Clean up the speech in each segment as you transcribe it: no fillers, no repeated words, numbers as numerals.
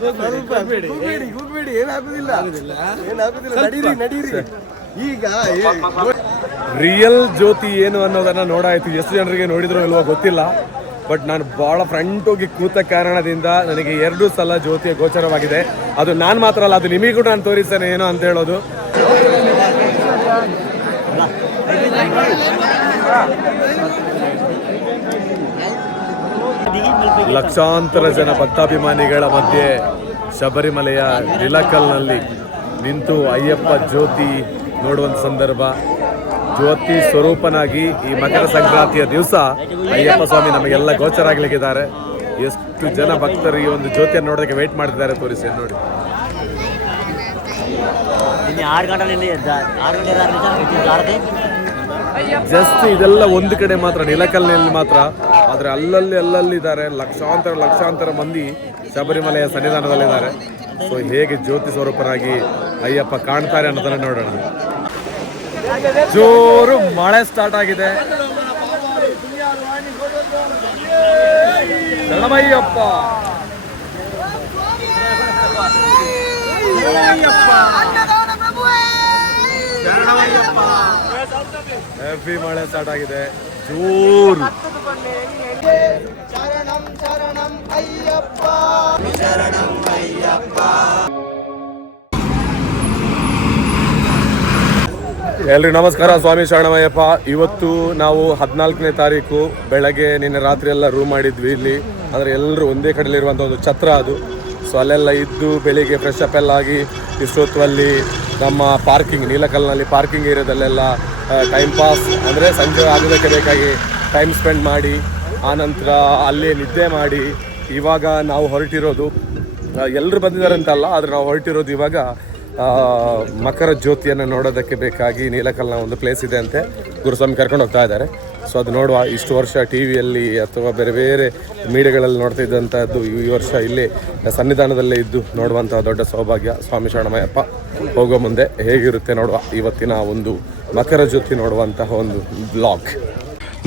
ಕೂಗ್ಬೇಡಿ, ಏನಾಗುದಿಲ್ಲ. ನಡೀರಿ. ಈಗ ರಿಯಲ್ ಜ್ಯೋತಿ ಏನು ಅನ್ನೋದನ್ನ ನೋಡಾಯ್ತು. ಎಷ್ಟು ಜನರಿಗೆ ನೋಡಿದ್ರು ಇಲ್ವೋ ಗೊತ್ತಿಲ್ಲ, ಬಟ್ ನಾನು ಬಹಳ ಫ್ರಂಟ್ ಹೋಗಿ ಕೂತ ಕಾರಣದಿಂದ ನನಗೆ 2 ಸಲ ಜ್ಯೋತಿಯ ಗೋಚರವಾಗಿದೆ. ಅದು ನಾನು ಮಾತ್ರ ಅಲ್ಲ, ಅದು ನಿಮಗೂ ನಾನು ತೋರಿಸ್ತೇನೆ ಏನು ಅಂತ ಹೇಳೋದು. ಲಕ್ಷಾಂತರ ಜನ ಭಕ್ತಾಭಿಮಾನಿಗಳ ಮಧ್ಯೆ ಶಬರಿಮಲೆಯ ನಿಲಕಲ್ನಲ್ಲಿ ನಿಂತು ಅಯ್ಯಪ್ಪ ಜ್ಯೋತಿ ನೋಡುವಂಥ ಸಂದರ್ಭ. ಜ್ಯೋತಿ ಸ್ವರೂಪನಾಗಿ ಈ ಮಕರ ಸಂಕ್ರಾಂತಿಯ ದಿವಸ ಅಯ್ಯಪ್ಪ ಸ್ವಾಮಿ ನಮಗೆಲ್ಲ ಗೋಚರ ಆಗಲಿಕ್ಕಿದ್ದಾರೆ. ಎಷ್ಟು ಜನ ಭಕ್ತರು ಈ ಒಂದು ಜ್ಯೋತಿಯನ್ನು ನೋಡೋದಕ್ಕೆ ವೇಟ್ ಮಾಡ್ತಿದ್ದಾರೆ ತೋರಿಸಿ ನೋಡಿ. ಜಸ್ಟ್ ಇದೆಲ್ಲ ಒಂದು ಕಡೆ ಮಾತ್ರ, ನಿಲಕಲ್ನಲ್ಲಿ ಮಾತ್ರ. ಆದರೆ ಅಲ್ಲಲ್ಲಿದ್ದಾರೆ ಲಕ್ಷಾಂತರ ಮಂದಿ ಶಬರಿಮಲೆಯ ಸನ್ನಿಧಾನದಲ್ಲಿದ್ದಾರೆ. ಸೊ ಹೇಗೆ ಜ್ಯೋತಿ ಸ್ವರೂಪನಾಗಿ ಅಯ್ಯಪ್ಪ ಕಾಣ್ತಾರೆ ಅನ್ನೋದನ್ನ ನೋಡೋಣ. ಜೋರು ಮಳೆ ಸ್ಟಾರ್ಟ್ ಆಗಿದೆ. ಶರಣಮಯ್ಯಪ್ಪ, ಹೆವಿ ಮಳೆ ಸ್ಟಾರ್ಟ್ ಆಗಿದೆ, ಜೋರು. ಶರಣಂ ಅಯ್ಯಪ್ಪ, ಶರಣಂ ಅಯ್ಯಪ್ಪ. ಎಲ್ರಿಗೂ ನಮಸ್ಕಾರ, ಸ್ವಾಮಿ ಶರಣಮಯ್ಯಪ್ಪ. ಇವತ್ತು ನಾವು 14ನೇ ತಾರೀಕು ಬೆಳಗ್ಗೆ ನಿನ್ನೆ ರಾತ್ರಿ ಎಲ್ಲ ರೂಮ್ ಮಾಡಿದ್ವಿ ಇಲ್ಲಿ. ಅಂದರೆ ಎಲ್ಲರೂ ಒಂದೇ ಕಡೆಯಲ್ಲಿರುವಂಥ ಒಂದು ಛತ್ರ ಅದು. ಸೊ ಅಲ್ಲೆಲ್ಲ ಇದ್ದು ಬೆಳಿಗ್ಗೆ ಫ್ರೆಶ್ ಅಪ್ ಎಲ್ಲ ಆಗಿ ಇಷ್ಟೊತ್ತು ಅಲ್ಲಿ ನಮ್ಮ ಪಾರ್ಕಿಂಗ್ ನೀಲಕಲ್ನಲ್ಲಿ ಪಾರ್ಕಿಂಗ್ ಏರಿಯಾದಲ್ಲೆಲ್ಲ ಟೈಮ್ ಪಾಸ್, ಅಂದರೆ ಸಂಜೆ ಆಗೋದಕ್ಕೆ ಬೇಕಾಗಿ ಟೈಮ್ ಸ್ಪೆಂಡ್ ಮಾಡಿ ಆನಂತರ ಅಲ್ಲೇ ನಿದ್ದೆ ಮಾಡಿ ಇವಾಗ ನಾವು ಹೊರಟಿರೋದು, ಎಲ್ಲರೂ ಬಂದಿದ್ದಾರೆ ಅಂತಲ್ಲ, ಆದರೆ ನಾವು ಹೊರಟಿರೋದು ಇವಾಗ ಮಕರ ಜ್ಯೋತಿಯನ್ನು ನೋಡೋದಕ್ಕೆ ಬೇಕಾಗಿ ನೀಲಕಲ್ನ ಒಂದು ಪ್ಲೇಸ್ ಇದೆ ಅಂತೆ. ಗುರುಸ್ವಾಮಿ ಕರ್ಕೊಂಡು ಹೋಗ್ತಾ ಇದ್ದಾರೆ. ಸೊ ಅದು ನೋಡುವ. ಇಷ್ಟು ವರ್ಷ ಟಿ ವಿಯಲ್ಲಿ ಅಥವಾ ಬೇರೆ ಬೇರೆ ಮೀಡಿಯಾಗಳಲ್ಲಿ ನೋಡ್ತಾ ಇದ್ದಂಥದ್ದು ಈ ವರ್ಷ ಇಲ್ಲಿ ಸನ್ನಿಧಾನದಲ್ಲೇ ಇದ್ದು ನೋಡುವಂಥ ದೊಡ್ಡ ಸೌಭಾಗ್ಯ. ಸ್ವಾಮಿ ಶರಣಮಯ್ಯಪ್ಪ. ಹೋಗೋ ಮುಂದೆ ಹೇಗಿರುತ್ತೆ ನೋಡುವ ಇವತ್ತಿನ ಒಂದು ಮಕರ ಜ್ಯೋತಿ ನೋಡುವಂತಹ ಒಂದು ಬ್ಲಾಗ್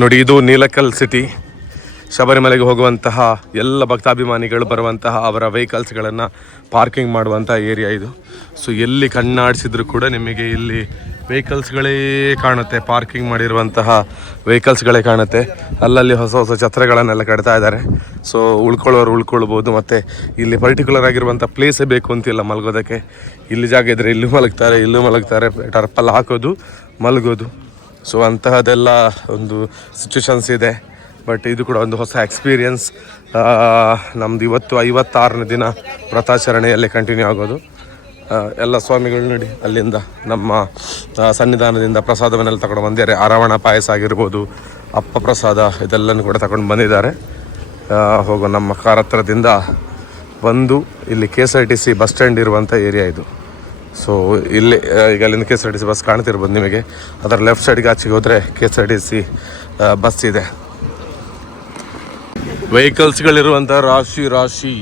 ನೋಡಿ. ಇದು ನೀಲಕಲ್ ಸಿಟಿ. ಶಬರಿಮಲೆಗೆ ಹೋಗುವಂತಹ ಎಲ್ಲ ಭಕ್ತಾಭಿಮಾನಿಗಳು ಬರುವಂತಹ ಅವರ ವೆಹಿಕಲ್ಸ್ಗಳನ್ನು ಪಾರ್ಕಿಂಗ್ ಮಾಡುವಂಥ ಏರಿಯಾ ಇದು. ಸೊ ಎಲ್ಲಿ ಕಣ್ಣಾಡಿಸಿದ್ರು ಕೂಡ ನಿಮಗೆ ಇಲ್ಲಿ ವೆಹಿಕಲ್ಸ್ಗಳೇ ಕಾಣುತ್ತೆ, ಪಾರ್ಕಿಂಗ್ ಮಾಡಿರುವಂತಹ ವೆಹಿಕಲ್ಸ್ಗಳೇ ಕಾಣುತ್ತೆ. ಅಲ್ಲಲ್ಲಿ ಹೊಸ ಹೊಸ ಛತ್ರಗಳನ್ನೆಲ್ಲ ಕಟ್ತಾ ಇದ್ದಾರೆ. ಸೊ ಉಳ್ಕೊಳ್ಳೋರು ಉಳ್ಕೊಳ್ಬೋದು. ಮತ್ತು ಇಲ್ಲಿ ಪರ್ಟಿಕ್ಯುಲರ್ ಆಗಿರುವಂಥ ಪ್ಲೇಸೇ ಬೇಕು ಅಂತಿಲ್ಲ ಮಲಗೋದಕ್ಕೆ. ಇಲ್ಲಿ ಜಾಗ ಇದ್ದರೆ ಇಲ್ಲೂ ಮಲಗ್ತಾರೆ, ಟರ್ಪಲ್ ಹಾಕೋದು ಮಲಗೋದು. ಸೊ ಅಂತಹದ್ದೆಲ್ಲ ಒಂದು ಸಿಚುವೇಶನ್ಸ್ ಇದೆ. ಬಟ್ ಇದು ಕೂಡ ಒಂದು ಹೊಸ ಎಕ್ಸ್ಪೀರಿಯನ್ಸ್. ನಮ್ಮದು ಇವತ್ತು 56ನೇ ದಿನ ವ್ರತಾಚರಣೆಯಲ್ಲೇ ಕಂಟಿನ್ಯೂ ಆಗೋದು. ಎಲ್ಲ ಸ್ವಾಮಿಗಳು ನೋಡಿ ಅಲ್ಲಿಂದ ನಮ್ಮ ಸನ್ನಿಧಾನದಿಂದ ಪ್ರಸಾದವನ್ನೆಲ್ಲ ತಗೊಂಡು ಬಂದಿದ್ದಾರೆ. ಅರವಣ ಪಾಯಸ ಆಗಿರ್ಬೋದು, ಅಪ್ಪ ಪ್ರಸಾದ, ಇದೆಲ್ಲನೂ ಕೂಡ ತಗೊಂಡು ಬಂದಿದ್ದಾರೆ. ಹೋಗೋ ನಮ್ಮ ಕಾರ್ ಹತ್ರದಿಂದ ಬಂದು ಇಲ್ಲಿ KSRTC ಬಸ್ ಸ್ಟ್ಯಾಂಡ್ ಇರುವಂಥ ಏರಿಯಾ ಇದು. ಸೊ ಇಲ್ಲಿ ಈಗ ಅಲ್ಲಿಂದ KSRTC ಬಸ್ ಕಾಣ್ತಿರ್ಬೋದು ನಿಮಗೆ. ಅದರ ಲೆಫ್ಟ್ ಸೈಡ್ಗೆ ಆಚೆಗೆ ಹೋದರೆ KSRTC ಬಸ್ ಇದೆ. ವೆಹಿಕಲ್ಸ್ಗಳಿರುವಂಥ ರಾಶಿ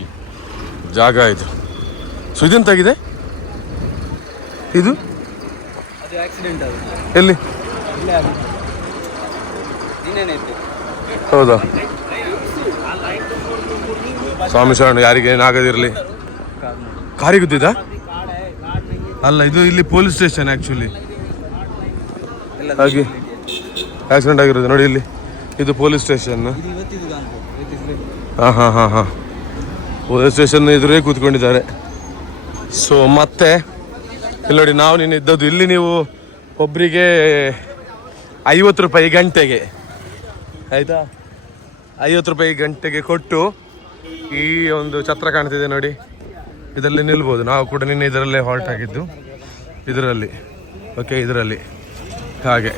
ಜಾಗ ಇದು. ಸೊ ಇದೆಂತಾಗಿದೆ ಇದು? ಎಲ್ಲಿ? ಹೌದಾ? ಸ್ವಾಮಿ ಶರಣ, ಯಾರಿಗೆ ಏನಾಗದಿರಲಿ. ಕಾರಿಗೆ ಗುದ್ದಿದ ಅಲ್ಲ, ಇದು ಇಲ್ಲಿ ಪೊಲೀಸ್ ಸ್ಟೇಷನ್ ಆ್ಯಕ್ಚುಲಿ. ಹಾಗೆ ಆಕ್ಸಿಡೆಂಟ್ ಆಗಿರೋದು ನೋಡಿ ಇಲ್ಲಿ. ಇದು ಪೊಲೀಸ್ ಸ್ಟೇಷನ್. ಹಾಂ ಪೊಲೀಸ್ ಸ್ಟೇಷನ್ ಎದುರೇ ಕೂತ್ಕೊಂಡಿದ್ದಾರೆ. ಸೊ ಮತ್ತೆ ಇಲ್ಲಿ ನೋಡಿ, ನಾವು ನೀನು ಇದ್ದದ್ದು ಇಲ್ಲಿ. ನೀವು ಒಬ್ಬರಿಗೆ 50 ರೂಪಾಯಿ ಗಂಟೆಗೆ, ಆಯಿತಾ? 50 ರೂಪಾಯಿ ಗಂಟೆಗೆ ಕೊಟ್ಟು ಈ ಒಂದು ಛತ್ರ ಕಾಣ್ತಿದೆ ನೋಡಿ, ಇದರಲ್ಲಿ ನಿಲ್ಬೋದು. ನಾವು ಕೂಡ ನಿನ್ನೆ ಇದರಲ್ಲೇ ಹಾಲ್ಟ್ ಆಗಿದ್ದು, ಇದರಲ್ಲಿ. ಓಕೆ, ಇದರಲ್ಲಿ. ಹಾಗೆ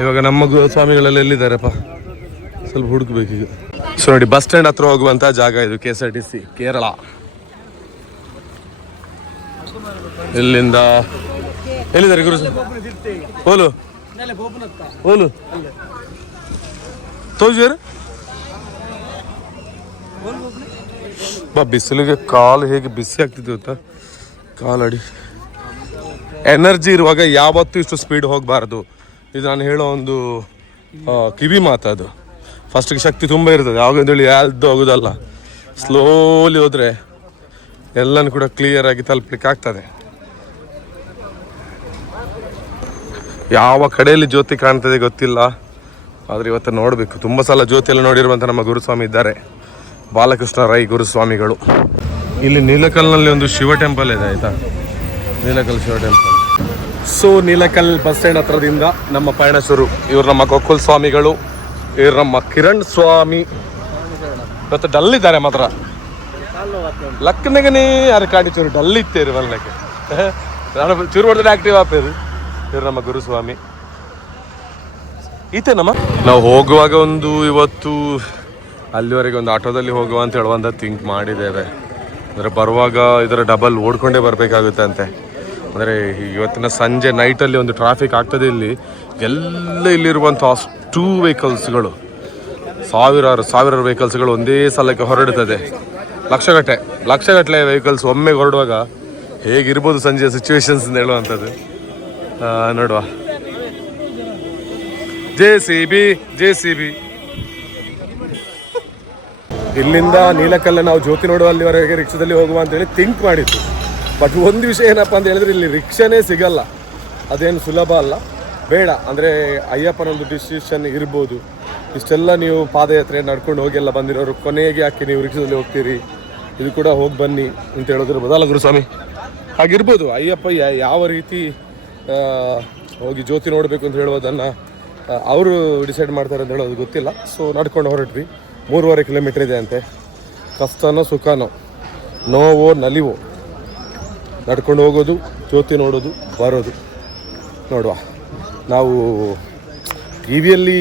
ಇವಾಗ ನಮ್ಮ ಸ್ವಾಮಿಗಳೆಲ್ಲ ಎಲ್ಲಿದ್ದಾರಪ್ಪ, ಸ್ವಲ್ಪ ಹುಡುಕ್ಬೇಕೀಗ. ಸೊ ನೋಡಿ, ಬಸ್ ಸ್ಟ್ಯಾಂಡ್ ಹತ್ರ ಹೋಗುವಂಥ ಜಾಗ ಇದು. KSRTC ಕೇರಳ. ಇಲ್ಲಿಂದ ಎಲ್ಲಿದ್ದಾರೆ ಗುರು? ಓಲು ತೋಜರ್ ಬಾ. ಬಿಸಿಲಿಗೆ ಕಾಲು ಹೇಗೆ ಬಿಸಿ ಆಗ್ತಿದೆ ಗೊತ್ತಾ? ಕಾಲಡಿ. ಎನರ್ಜಿ ಇರುವಾಗ ಯಾವತ್ತೂ ಇಷ್ಟು ಸ್ಪೀಡ್ ಹೋಗಬಾರ್ದು. ಇದು ನಾನು ಹೇಳೋ ಒಂದು ಕಿವಿ ಮಾತದು. ಫಸ್ಟಿಗೆ ಶಕ್ತಿ ತುಂಬ ಇರ್ತದೆ, ಯಾವಾಗಂದೇಳಿ ಯಾವ್ದು ಹೋಗೋದಲ್ಲ. ಸ್ಲೋಲಿ ಹೋದರೆ ಎಲ್ಲನೂ ಕೂಡ ಕ್ಲಿಯರ್ ಆಗಿ ತಲುಪಲಿಕ್ಕೆ ಆಗ್ತದೆ. ಯಾವ ಕಡೆಯಲ್ಲಿ ಜ್ಯೋತಿ ಕಾಣ್ತದೆ ಗೊತ್ತಿಲ್ಲ, ಆದರೆ ಇವತ್ತು ನೋಡಬೇಕು. ತುಂಬ ಸಲ ಜ್ಯೋತಿಯಲ್ಲಿ ನೋಡಿರುವಂಥ ನಮ್ಮ ಗುರುಸ್ವಾಮಿ ಇದ್ದಾರೆ, ಬಾಲಕೃಷ್ಣ ರೈ ಗುರುಸ್ವಾಮಿಗಳು. ಇಲ್ಲಿ ನೀಲಕಲ್ನಲ್ಲಿ ಒಂದು ಶಿವ ಟೆಂಪಲ್ ಇದೆ ಆಯಿತಾ, Nilakkal Shiva temple. So Nilakkal bus stand ಹತ್ರದಿಂದ ನಮ್ಮ ಪಯಣ ಶುರು. ಇವರು ನಮ್ಮ ಗೋಕುಲ್ ಸ್ವಾಮಿಗಳು, ಇವರು ನಮ್ಮ ಕಿರಣ್ ಸ್ವಾಮಿ. ಇವತ್ತು ಡಲ್ ಇದ್ದಾರೆ ಮಾತ್ರ, ಲಕ್ಕನಗನೇ ಯಾರು ಕಾಡಿ ಚೂರು ಡಲ್ ಇತ್ತೇರು ಬಲ್ಲಕ್ಕೆ ಚೂರು ಹೊಡೆದ್ರೆ ಆಕ್ಟಿವ್ ಆಪೇರು. ಇವರು ನಮ್ಮ ಗುರುಸ್ವಾಮಿ ಈತೆ ನಮ್ಮ. ನಾವು ಹೋಗುವಾಗ ಒಂದು ಇವತ್ತು ಅಲ್ಲಿವರೆಗೆ ಒಂದು ಆಟೋದಲ್ಲಿ ಹೋಗುವ ಅಂತ ಹೇಳುವಂತ ಥಿಂಕ್ ಮಾಡಿದ್ದೇವೆ. ಅಂದರೆ ಬರುವಾಗ ಇದರ ಡಬಲ್ ಓಡ್ಕೊಂಡೇ ಬರಬೇಕಾಗುತ್ತೆ ಅಂತೆ. ಅಂದರೆ ಇವತ್ತಿನ ಸಂಜೆ ನೈಟಲ್ಲಿ ಒಂದು ಟ್ರಾಫಿಕ್ ಆಗ್ತದೆ ಇಲ್ಲಿ. ಎಲ್ಲ ಇಲ್ಲಿರುವಂಥ ಅಷ್ಟು ವೆಹಿಕಲ್ಸ್ಗಳು, ಸಾವಿರಾರು ವೆಹಿಕಲ್ಸ್ಗಳು ಒಂದೇ ಸಲಕ್ಕೆ ಹೊರಡುತ್ತದೆ. ಲಕ್ಷಗಟ್ಟಲೆ ವೆಹಿಕಲ್ಸ್ ಒಮ್ಮೆ ಹೊರಡುವಾಗ ಹೇಗಿರ್ಬೋದು ಸಂಜೆಯ ಸಿಚುವೇಶನ್ಸ್ ಅಂತ ಹೇಳುವಂಥದ್ದು. ನೋಡುವ JCB ಇಲ್ಲಿಂದ ನೀಲಕಲ್ಲ ನಾವು ಜ್ಯೋತಿ ನೋಡುವಲ್ಲಿವರೆಗೆ ರಿಕ್ಷಾದಲ್ಲಿ ಹೋಗುವ ಅಂತೇಳಿ ಥಿಂಕ್ ಮಾಡಿದ್ದು. ಬಟ್ ಒಂದು ವಿಷಯ ಏನಪ್ಪ ಅಂತ ಹೇಳಿದ್ರೆ ಇಲ್ಲಿ ರಿಕ್ಷಾನೇ ಸಿಗಲ್ಲ, ಅದೇನು ಸುಲಭ ಅಲ್ಲ. ಬೇಡ ಅಂದರೆ ಅಯ್ಯಪ್ಪನೊಂದು ಡಿಸಿಷನ್ ಇರ್ಬೋದು. ಇಷ್ಟೆಲ್ಲ ನೀವು ಪಾದಯಾತ್ರೆ ನಡ್ಕೊಂಡು ಹೋಗೆಲ್ಲ ಬಂದಿರೋರು ಕೊನೆಗೆ ಯಾಕೆ ನೀವು ರಿಕ್ಷಾದಲ್ಲಿ ಹೋಗ್ತೀರಿ, ಇದು ಕೂಡ ಹೋಗಿ ಬನ್ನಿ ಅಂತ ಹೇಳಿದ್ರು ಬದಲ್ಲ ಗುರುಸ್ವಾಮಿ. ಹಾಗಿರ್ಬೋದು ಅಯ್ಯಪ್ಪ ಯಾವ ರೀತಿ ಹೋಗಿ ಜ್ಯೋತಿ ನೋಡಬೇಕು ಅಂತ ಹೇಳೋದನ್ನು ಅವರು ಡಿಸೈಡ್ ಮಾಡ್ತಾರೆ ಅಂತ ಹೇಳೋದು ಗೊತ್ತಿಲ್ಲ. ಸೊ ನಡ್ಕೊಂಡು ಹೊರಟ್ವಿ. 3.5 ಕಿಲೋಮೀಟ್ರ್ ಇದೆ ಅಂತೆ. ಕಷ್ಟನೋ ಸುಖನೋ, ನೋವೋ ನಲಿವೋ, ನಡ್ಕೊಂಡು ಹೋಗೋದು, ಜ್ಯೋತಿ ನೋಡೋದು, ಬರೋದು. ನೋಡುವ, ನಾವು ಟಿ ವಿಯಲ್ಲಿ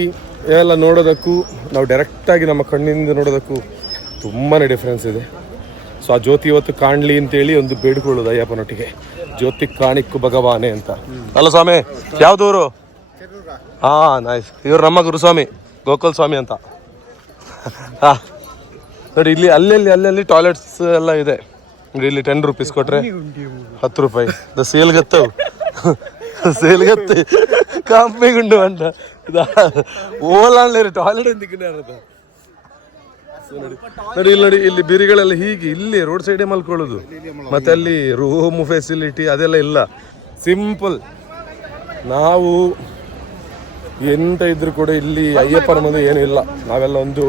ಎಲ್ಲ ನೋಡೋದಕ್ಕೂ ನಾವು ಡೈರೆಕ್ಟಾಗಿ ನಮ್ಮ ಕಣ್ಣಿಂದ ನೋಡೋದಕ್ಕೂ ತುಂಬಾ ಡಿಫ್ರೆನ್ಸ್ ಇದೆ. ಸೊ ಆ ಜ್ಯೋತಿ ಇವತ್ತು ಕಾಣಲಿ ಅಂತೇಳಿ ಒಂದು ಬೇಡ್ಕೊಳ್ಳೋದು ಅಯ್ಯಪ್ಪನೊಟ್ಟಿಗೆ, ಜ್ಯೋತಿ ಕಾಣಿಕ್ಕು ಭಗವಾನೆ ಅಂತ. ಅಲ್ಲ ಸ್ವಾಮಿ, ಯಾವುದೂರು? ಹಾಂ ನೈಸ್. ಇವರು ನಮ್ಮ ಗುರುಸ್ವಾಮಿ ಗೋಕುಲ್ ಸ್ವಾಮಿ ಅಂತ. ಹಾಂ ನೋಡಿ, ಇಲ್ಲಿ ಅಲ್ಲಲ್ಲಿ ಟಾಯ್ಲೆಟ್ಸ್ ಎಲ್ಲ ಇದೆ. ಇಲ್ಲಿ 10 ರೂಪೀಸ್ ಕೊಟ್ಟರೆ 10 ರೂಪಾಯಿ ಸೇಲ್ಗತ್ತವು ಸೇಲ್ಗತ್ತೆ ಕಾಂಪಿಗುಂಡು ಅಂಟ ಓಲಾಡ್ಲೇರಿ ಟಾಯ್ಲೆಟ್ ಎಂದಿಕ್ಕಿನ ನೋಡಿ. ಇಲ್ಲಿ ಬಿರಿಗಳೆಲ್ಲ ಹೀಗೆ ಇಲ್ಲಿ ರೋಡ್ ಸೈಡೇ ಮಲ್ಕೊಳ್ಳೋದು. ಮತ್ತೆ ಅಲ್ಲಿ ರೂಮ್ ಫೆಸಿಲಿಟಿ ಅದೆಲ್ಲ ಇಲ್ಲ, ಸಿಂಪಲ್. ನಾವು ಎಂತ ಇದ್ರು ಕೂಡ ಇಲ್ಲಿ ಅಯ್ಯಪ್ಪನ ಮುಂದೆ ಏನೂ ಇಲ್ಲ. ನಾವೆಲ್ಲ ಒಂದು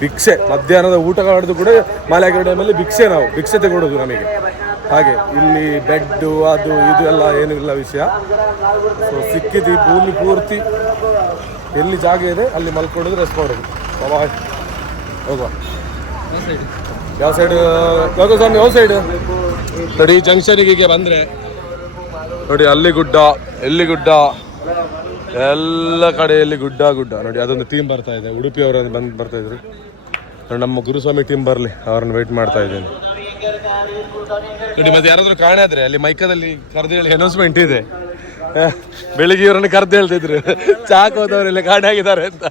ಭಿಕ್ಷೆ, ಮಧ್ಯಾಹ್ನದ ಊಟ ಮಾಡಿದ್ರು ಕೂಡ ಮಾಲಾಗಿ ಟೈಮಲ್ಲಿ ಭಿಕ್ಷೆ ತಗೊಳ್ಳೋದು ನಮಗೆ. ಹಾಗೆ ಇಲ್ಲಿ ಬೆಡ್ಡು ಅದು ಇದು ಎಲ್ಲ ಏನೂ ಇಲ್ಲ ವಿಷಯ. ಸೊ ಸಿಕ್ಕಿದ್ದು ಭೂಮಿ ಪೂರ್ತಿ ಎಲ್ಲಿ ಜಾಗ ಇದೆ ಅಲ್ಲಿ ಮಲ್ಕೊಳ್ಳೋದು, ರೆಸ್ಟ್ ಮಾಡೋದು. ಹೋಗುವ. ಯಾವ ಸೈಡ್ ಸ್ವಾಮಿ? ಯಾವ ಸೈಡ್? ನೋಡಿ ಜಂಕ್ಷನಿಗೆ ಬಂದರೆ ನೋಡಿ, ಅಲ್ಲಿ ಗುಡ್ಡ, ಎಲ್ಲಿ ಗುಡ್ಡ, ಎಲ್ಲ ಕಡೆಯಲ್ಲಿ ಗುಡ್ಡ ನೋಡಿ. ಅದೊಂದು ಟೀಮ್ ಬರ್ತಾ ಇದೆ, ಉಡುಪಿಯವರು ಬರ್ತಾ ಇದ್ರು. ನಮ್ಮ ಗುರುಸ್ವಾಮಿ ಟೀಮ್ ಬರಲಿ, ಅವ್ರನ್ನ ವೆಯ್ಟ್ ಮಾಡ್ತಾ ಇದ್ದೇನೆ ನೋಡಿ. ಮತ್ತೆ ಯಾರಾದರೂ ಕಾಣಾದ್ರೆ ಅಲ್ಲಿ ಮೈಕದಲ್ಲಿ ಕರೆದು ಹೇಳಿ ಅನೌನ್ಸ್ಮೆಂಟ್ ಇದೆ. ಬೆಳಿಗ್ಗೆ ಇವರನ್ನು ಕರೆದು ಹೇಳ್ತಿದ್ರು ಚಾಕ್ ಹೋದವರೆಲ್ಲ ಕಾಣೆ ಆಗಿದ್ದಾರೆ ಅಂತ.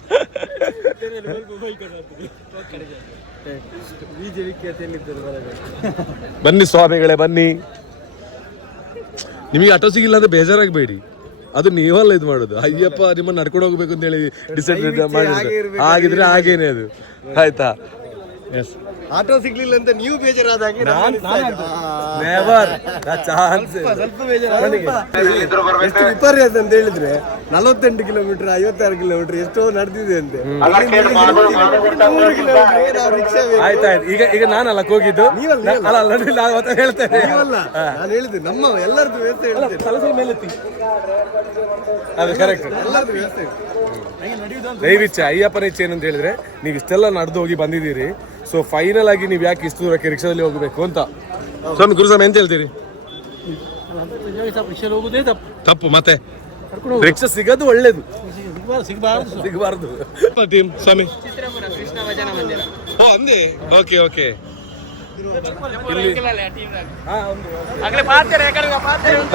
ಬನ್ನಿ ಸ್ವಾಮಿಗಳೇ ಬನ್ನಿ. ನಿಮಗೆ ಆಟೋ ಸಿಗಿಲ್ಲ ಅಂತ ಬೇಜಾರಾಗಬೇಡಿ, ಅದು ನೀವಲ್ಲ ಇದು ಮಾಡೋದು. ಅಯ್ಯಪ್ಪ ನಿಮ್ಮನ್ನು ನಡ್ಕೊಂಡು ಹೋಗ್ಬೇಕು ಅಂತ ಹೇಳಿ ಡಿಸೈಡ್ ಮಾಡಿದ್ರೆ ಆಗಿದ್ರೆ ಹಾಗೇನೆ ಅದು, ಆಯ್ತಾ? ಎಸ್. ಆಟೋ ಸಿಗ್ಲಿಲ್ಲ ಅಂತ ನೀವು ಬೇಜಾರಾದಾಗೆ ಎಷ್ಟು ವಿಪರ್ಯಾಸ ಅಂತ ಹೇಳಿದ್ರೆ 48 ಕಿಲೋಮೀಟರ್ 56 ಕಿಲೋಮೀಟರ್ ಎಷ್ಟೋ ನಡೆದಿದೆ ಅಂತೆ. ಆಯ್ತಾಯ್ತು. ಈಗ ನಾನಲ್ಲ ಹೋಗಿದ್ದು, ಹೇಳ್ತೇನೆ. ನಾನು ಹೇಳಿದ್ದು ನಮ್ಮ ಎಲ್ಲರದ್ದು ವ್ಯವಸ್ಥೆ ಹೇಳ್ತೇನೆ. ಅದು ಕರೆಕ್ಟ್. ಎಲ್ಲರದ್ದು ವ್ಯವಸ್ಥೆ ದಯವಿಚ್ಚೆ ಅಯ್ಯಪ್ಪನ ಇಚ್ಛೆ ಏನಂತ ಹೇಳಿದ್ರೆ, ನೀವು ಇಷ್ಟೆಲ್ಲ ನಡೆದು ಹೋಗಿ ಬಂದಿದ್ದೀರಿ. ಸೊ ಫೈನಲ್ ಆಗಿ ನೀವು ಯಾಕೆ ಇಷ್ಟು ದೂರಕ್ಕೆ ರಿಕ್ಷಾದಲ್ಲಿ ಹೋಗಬೇಕು ಅಂತ. ಸ್ವಾಮಿ ಗುರುಸ್ವಾಮಿ ಎಂತ ಹೇಳ್ತೀರಿ? ತಪ್ಪು. ಮತ್ತೆ ರಿಕ್ಷಾ ಸಿಗೋದು ಒಳ್ಳೇದು, ಸಿಗಬಾರ್ದು. ಟೀಮ್ ಸ್ವಾಮಿ ಓ ಅಂದೆ. ಓಕೆ.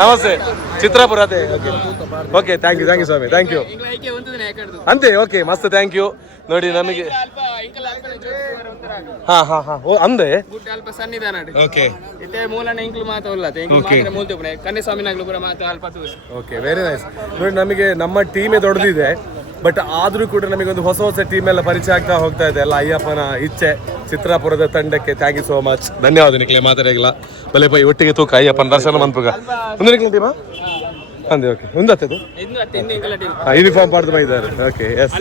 ನಮಸ್ತೆ, ಚಿತ್ರಾಪುರ. ಅದೇ ಓಕೆ. ಥ್ಯಾಂಕ್ ಯು ಸ್ವಾಮಿ, ಥ್ಯಾಂಕ್ ಯು. ಅಂತೆ ಓಕೆ, ಮಸ್ತ್ ಥ್ಯಾಂಕ್ ಯು. ನೋಡಿ ನಮಗೆ ಓ ಅಂದೆ ಓಕೆ ಓಕೆ, ವೆರಿ ನೈಸ್. ನೋಡಿ ನಮಗೆ ನಮ್ಮ ಟೀಮೇ ದೊಡ್ಡದಿದೆ. ಬಟ್ ಆದರೂ ಕೂಡ ನಮಗೊಂದು ಹೊಸ ಹೊಸ ಟೀಮ್ ಎಲ್ಲ ಪರಿಚಯ ಆಗ್ತಾ ಹೋಗ್ತಾ ಇದೆ. ಎಲ್ಲ ಅಯ್ಯಪ್ಪನ ಇಚ್ಛೆ. ಚಿತ್ರಾಪುರದ ತಂಡಕ್ಕೆ ಥ್ಯಾಂಕ್ ಯು ಸೋ ಮಚ್. ಧನ್ಯವಾದ ನಿಖಿಲೆ ಮಾತಾಡಿಲ್ಲ ಬಲೆ ಪೈ ಒಟ್ಟಿಗೆ ತೂಕ ಅಯ್ಯಪ್ಪನ ದರ್ಶನ ಮಂತ್ಪುಗ ಒಂದು ನಿಖಿಲೆ ಟೀಮಾ ಅಂದೆ ಓಕೆ ಒಂದು ಹತ್ತದು ಯೂನಿಫಾರ್ಮ್ ಪಾಡ್ದು ಬೈದಾರೆ ಓಕೆ ಎಸ್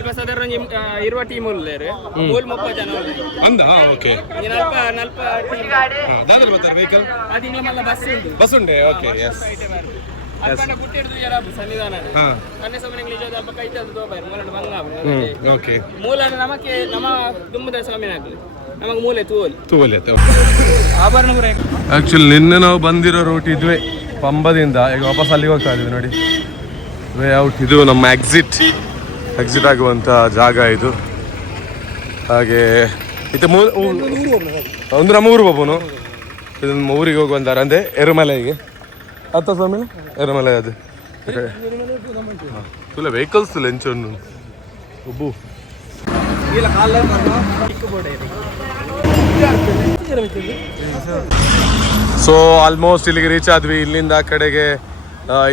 ಅಂದ ಓಕೆ ದಾದಲ್ ಬರ್ತಾರೆ ವೆಹಿಕಲ್ ಬಸ್ ಉಂಡೆ ಓಕೆ ಎಸ್ ಓಕೆ ಆಕ್ಚುಲಿ ನಿನ್ನೆ ನಾವು ಬಂದಿರೋ ರೂಟ್ ಇದ್ವಿ ಪಂಬದಿಂದ. ಈಗ ವಾಪಸ್ ಅಲ್ಲಿಗೆ ಹೋಗ್ತಾ ಇದೀವಿ ನೋಡಿ. ವೇ ಔಟ್ ಇದು ನಮ್ಮ ಎಕ್ಸಿಟ್ ಆಗುವಂಥ ಜಾಗ ಇದು. ಹಾಗೆ ಇದು ಒಂದು ನಮ್ಮ ಊರು ಬಾಬುನು ಇದನ್ನು ಊರಿಗೆ ಹೋಗುವಂತಾರೆ ಅಂದೆ ಎರುಮಲೆಗೆ ಅತ್ತ ಸ್ವಾಮಿ ಎರುಮಲೆ ಅದು ತುಲ ವೆಹಿಕಲ್ಸ್ ಲೆಂಚನ್ನು ಒಬ್ಬು ಸೊ ಆಲ್ಮೋಸ್ಟ್ ಇಲ್ಲಿಗೆ ರೀಚ್ ಆದ್ವಿ. ಇಲ್ಲಿಂದ ಆ ಕಡೆಗೆ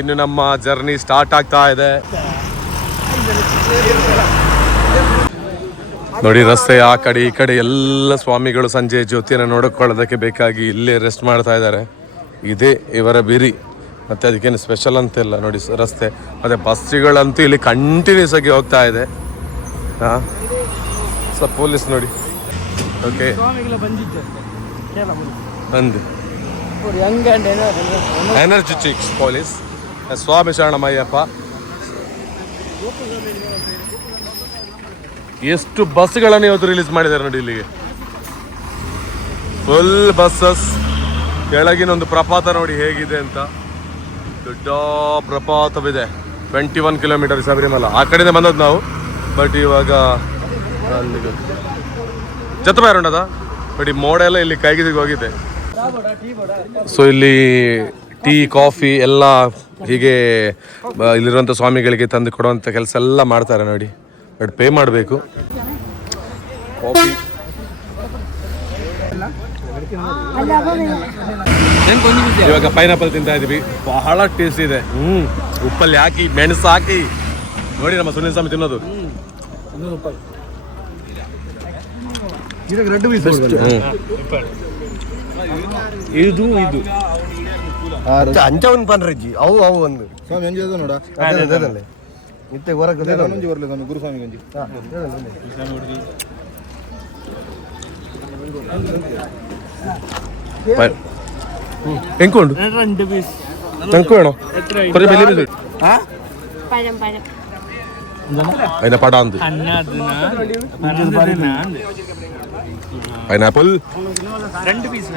ಇನ್ನು ನಮ್ಮ ಜರ್ನಿ ಸ್ಟಾರ್ಟ್ ಆಗ್ತಾ ಇದೆ. ನೋಡಿ ರಸ್ತೆ ಆ ಕಡೆ ಈ ಕಡೆ ಎಲ್ಲ ಸ್ವಾಮಿಗಳು ಸಂಜೆ ಜ್ಯೋತಿಯನ್ನು ನೋಡಿಕೊಳ್ಳೋದಕ್ಕೆ ಬೇಕಾಗಿ ಇಲ್ಲೇ ರೆಸ್ಟ್ ಮಾಡ್ತಾ ಇದ್ದಾರೆ. ಇದೇ ಇವರ ಬಿರಿ, ಮತ್ತೆ ಅದಕ್ಕೇನು ಸ್ಪೆಷಲ್ ಅಂತಿಲ್ಲ. ನೋಡಿ ರಸ್ತೆ ಮತ್ತೆ ಬಸ್ಸುಗಳಂತೂ ಇಲ್ಲಿ ಕಂಟಿನ್ಯೂಸ್ ಆಗಿ ಹೋಗ್ತಾ ಇದೆ. ಹಾಂ ಸ್ವಲ್ಪ ಪೊಲೀಸ್ ನೋಡಿ ಓಕೆ ಅಂದು ಎನರ್ಜೆಟಿಕ್ಸ್ ಪೊಲೀಸ್ ಸ್ವಾಮಿ ಶರಣಮಯ್ಯಪ್ಪ. ಎಷ್ಟು ಬಸ್ಗಳನ್ನು ಇವತ್ತು ರಿಲೀಸ್ ಮಾಡಿದ್ದಾರೆ ನೋಡಿ ಇಲ್ಲಿಗೆ. Full buses. ಕೆಳಗಿನ ಒಂದು ಪ್ರಪಾತ ನೋಡಿ ಹೇಗಿದೆ ಅಂತ. ದೊಡ್ಡ ಪ್ರಪಾತವಿದೆ. 21 ಕಿಲೋಮೀಟರ್ ಶಬರಿಮಲ. ಆ ಕಡೆಯಿಂದ ಬಂದದ್ದು ನಾವು. ಬಟ್ ಇವಾಗ ಅಲ್ಲಿಗೆ ಜತಬಾರುಂಡದ ಬಟ್ ಈ ಮೋಡ ಎಲ್ಲ ಇಲ್ಲಿ ಕೈಗೆ ಹೋಗಿದೆ. ಸೊ ಇಲ್ಲಿ ಟೀ ಕಾಫಿ ಎಲ್ಲ ಹೀಗೆ ಇಲ್ಲಿರುವಂಥ ಸ್ವಾಮಿಗಳಿಗೆ ತಂದು ಕೊಡುವಂಥ ಕೆಲಸ ಎಲ್ಲ ಮಾಡ್ತಾರೆ ನೋಡಿ. ಬಟ್ ಪೇ ಮಾಡಬೇಕು. ಕಾಫಿ ಇವಾಗ ಪೈನಾಪಲ್ ತಿಂತಾ ಇದೀವಿ. ಬಹಳ ಟೇಸ್ಟ್ ಇದೆ. ಉಪ್ಪಲ್ಲಿ ಹಾಕಿ ಮೆಣಸು ಹಾಕಿ ನೋಡಿ ನಮ್ಮ ಸುನಿಲ್ ಸ್ವಾಮಿ ತಿನ್ನೋದು. ಇದು ಇದು ಅಂಚವನ್ ಪನ್ರಜ್ಜಿ ಅವು ಅವು ಒಂದು ಸ್ವಾಮಿ ಅಂಜಿ ಅದು ನೋಡ ಅದಲ್ಲೇ ನಿತ್ಯ ಹೊರಗೆ ಒಂಜಿ ಬರಲಿ ಸ್ವಾಮಿ ಗುರುಸ್ವಾಮಿ ಗಂಜಿ ಎಂಕೊಂಡು ಎಂಕೋಣ ಕೊರಿ ಬೆಲೆ ಬಿಸಿ അതിനെ പടാന്ത് pineapple 2 piece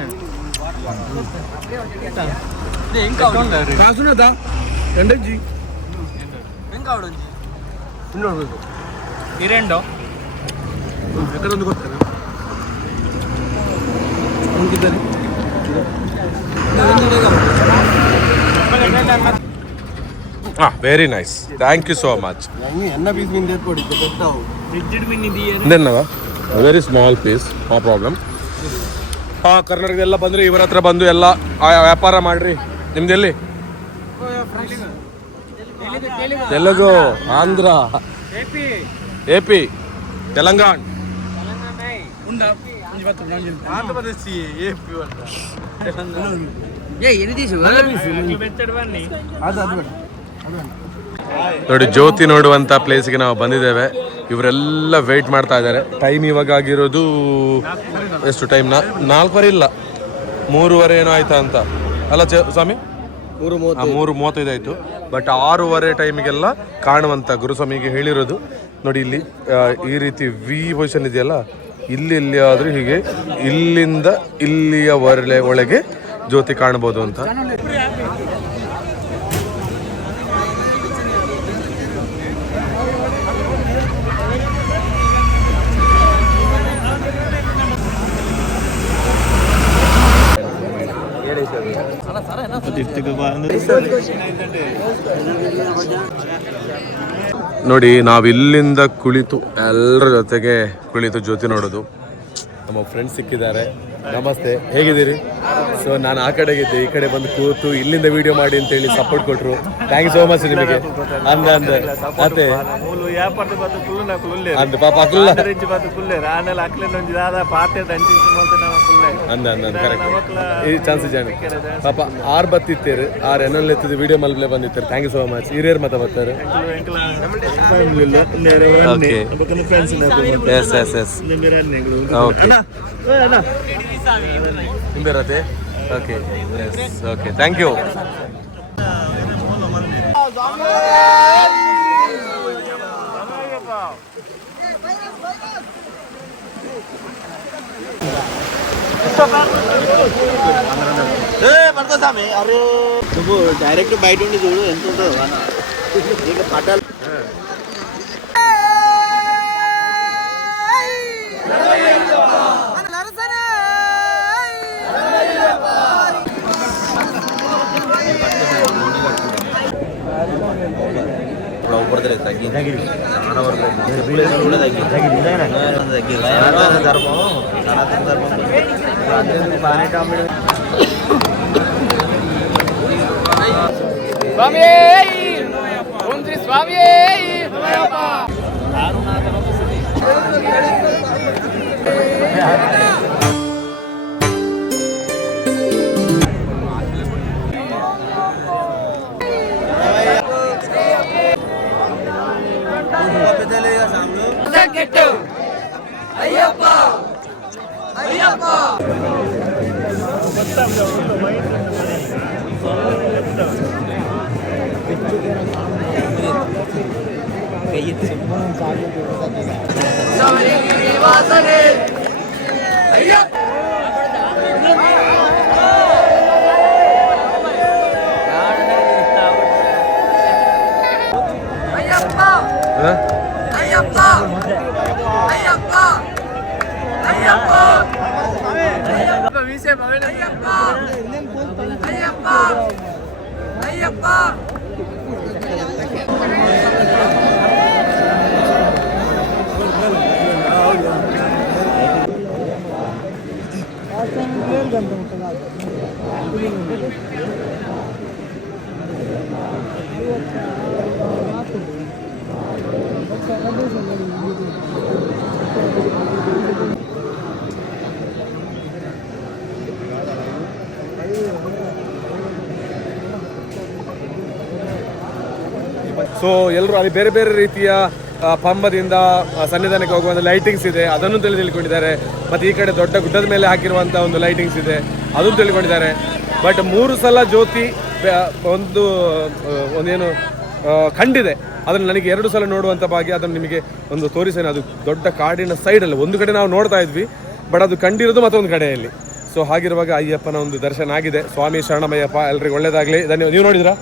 very nice. Thank you so much. Very small piece, no problem. ಕರ್ನಾಟಕದೆಲ್ಲ ಬಂದರೆ ಇವರ ಹತ್ರ ಬಂದು ಎಲ್ಲ ವ್ಯಾಪಾರ ಮಾಡ್ರಿ. ನಿಮ್ದೆಲ್ಲಿ? ತೆಲುಗು, ಆಂಧ್ರ, ಎಪಿ, ತೆಲಂಗಾಣ. ನೋಡಿ ಜ್ಯೋತಿ ನೋಡುವಂಥ ಪ್ಲೇಸ್ಗೆ ನಾವು ಬಂದಿದ್ದೇವೆ. ಇವರೆಲ್ಲ ವೆಯ್ಟ್ ಮಾಡ್ತಾ ಇದ್ದಾರೆ. ಟೈಮ್ ಇವಾಗ ಆಗಿರೋದು ಎಷ್ಟು ಟೈಮ್? 4 ಇಲ್ಲ 3:30 ಏನೋ ಆಯ್ತಾ ಅಂತ ಅಲ್ಲ ಸ್ವಾಮಿ? 3:35 ಆಯಿತು. ಬಟ್ 6:15 ಟೈಮಿಗೆಲ್ಲ ಕಾಣುವಂಥ ಗುರುಸ್ವಾಮಿಗೆ ಹೇಳಿರೋದು ನೋಡಿ. ಇಲ್ಲಿ ಈ ರೀತಿ ವಿ ಪೊಸಿಷನ್ ಇದೆಯಲ್ಲ, ಇಲ್ಲಿ ಆದರೂ ಹೀಗೆ ಇಲ್ಲಿಂದ ಇಲ್ಲಿಯ ಒಳಗೆ ಜ್ಯೋತಿ ಕಾಣ್ಬೋದು ಅಂತ. ನೋಡಿ ನಾವು ಇಲ್ಲಿಂದ ಕುಳಿತು ಎಲ್ಲರ ಜೊತೆಗೆ ಕುಳಿತು ಜ್ಯೋತಿ ನೋಡೋದು. ನಮ್ಮ ಫ್ರೆಂಡ್ಸ್ ಸಿಕ್ಕಿದ್ದಾರೆ. ನಮಸ್ತೆ, ಹೇಗಿದ್ದೀರಿ? ಸೊ ನಾನು ಆ ಕಡೆಗಿದ್ದೆ, ಈ ಕಡೆ ಬಂದು ಕೂತು ಇಲ್ಲಿಂದ ವಿಡಿಯೋ ಮಾಡಿ ಅಂತೇಳಿ ಸಪೋರ್ಟ್ ಕೊಟ್ಟರು. ಥ್ಯಾಂಕ್ ಯು ಸೋ ಮಚ್ ನಿಮಗೆ. ಅದೇ ಅಂದ ಪಾಪ ಈ ಚಾನ್ಸ್ ಜಾಣಿ ಪಾಪ ಆರ್ ಬತ್ತಿತ್ತೇರು ಆರ್ ಎನ್ನಲ್ಲಿ ಎತ್ತಿದ್ದು ವಿಡಿಯೋ ಮಲ್ಪಲೆ ಬಂದಿತ್ತಾರೆ. Thank you so much. ಹಿರಿಯರು ಮತ್ತೆ ಬರ್ತಾರೆ. ನಿಂಬೆರತೆ ಓಕೆ ಓಕೆ ಥ್ಯಾಂಕ್ ಯು. నువ్వు డైరెక్ట్ బయట ఉండి చూడు ఎంత ఉంటుందో నీకు పట్టాలి. ಸೊ ಎಲ್ಲರೂ ಅಲ್ಲಿ ಬೇರೆ ಬೇರೆ ರೀತಿಯ ಪಂಬದಿಂದ ಸನ್ನಿಧಾನಕ್ಕೆ ಹೋಗುವಂಥ ಲೈಟಿಂಗ್ಸ್ ಇದೆ, ಅದನ್ನು ತಿಳ್ಕೊಂಡಿದ್ದಾರೆ. ಮತ್ತು ಈ ಕಡೆ ದೊಡ್ಡ ಗುಡ್ಡದ ಮೇಲೆ ಹಾಕಿರುವಂಥ ಒಂದು ಲೈಟಿಂಗ್ಸ್ ಇದೆ, ಅದನ್ನು ತಿಳ್ಕೊಂಡಿದ್ದಾರೆ. ಬಟ್ 3 ಸಲ ಜ್ಯೋತಿ ಒಂದೇನು ಕಂಡಿದೆ, ಅದನ್ನು ನನಗೆ 2 ಸಲ ನೋಡುವಂಥ ಭಾಗ್ಯ. ಅದನ್ನು ನಿಮಗೆ ಒಂದು ತೋರಿಸ್ತೇನೆ. ಅದು ದೊಡ್ಡ ಕಾಡಿನ ಸೈಡಲ್ಲಿ ಒಂದು ಕಡೆ ನಾವು ನೋಡ್ತಾ ಇದ್ವಿ, ಬಟ್ ಅದು ಕಂಡಿರೋದು ಮತ್ತೊಂದು ಕಡೆಯಲ್ಲಿ. ಸೊ ಹಾಗಿರುವಾಗ ಅಯ್ಯಪ್ಪನ ಒಂದು ದರ್ಶನ ಆಗಿದೆ. ಸ್ವಾಮಿ ಶರಣಮಯ್ಯಪ್ಪ, ಎಲ್ರಿಗೂ ಒಳ್ಳೇದಾಗಲಿ. ಧನ್ಯವಾದ. ನೀವು ನೋಡಿದ್ರಾ?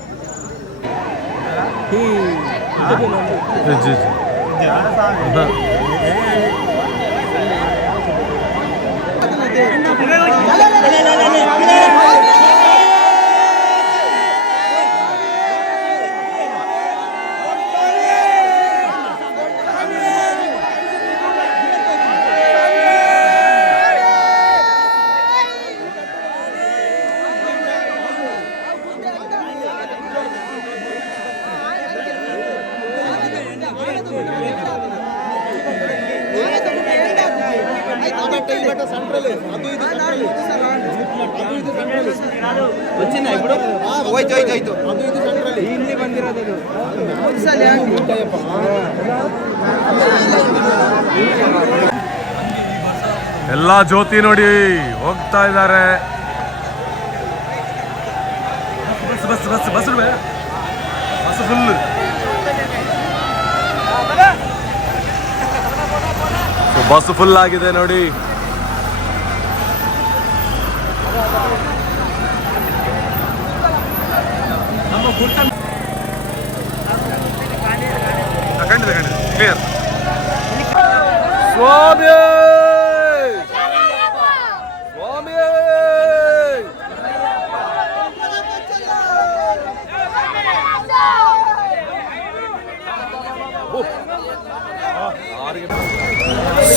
వచ్చిందా ఇప్పుడు ಹೋಯ್ತು ಇಲ್ಲಿ ಬಂದಿರೋದು ಎಲ್ಲ ಜ್ಯೋತಿ ನೋಡಿ ಹೋಗ್ತಾ ಇದ್ದಾರೆ. Bus full. ಬಸ್ ಫುಲ್ ಆಗಿದೆ ನೋಡಿ. ಖಂಡಿತ ಕ್ಲಿಯರ್. ಸ್ವಾಮಿ ಸ್ವಾಮಿ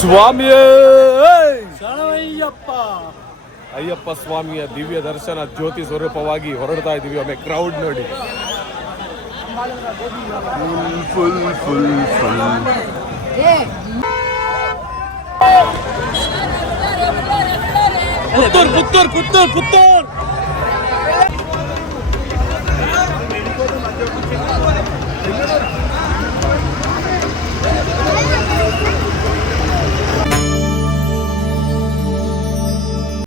ಸ್ವಾಮಿಯೇ ಶರಣಮಯ್ಯಪ್ಪ. ಅಯ್ಯಪ್ಪ ಸ್ವಾಮಿಯ ದಿವ್ಯ ದರ್ಶನ ಜ್ಯೋತಿ ಸ್ವರೂಪವಾಗಿ ಹೊರಡ್ತಾ ಇದ್ದೀವಿ. ಒಮ್ಮೆ ಕ್ರೌಡ್ ನೋಡಿ. ಫುಲ್ ಪುತ್ತೂರ್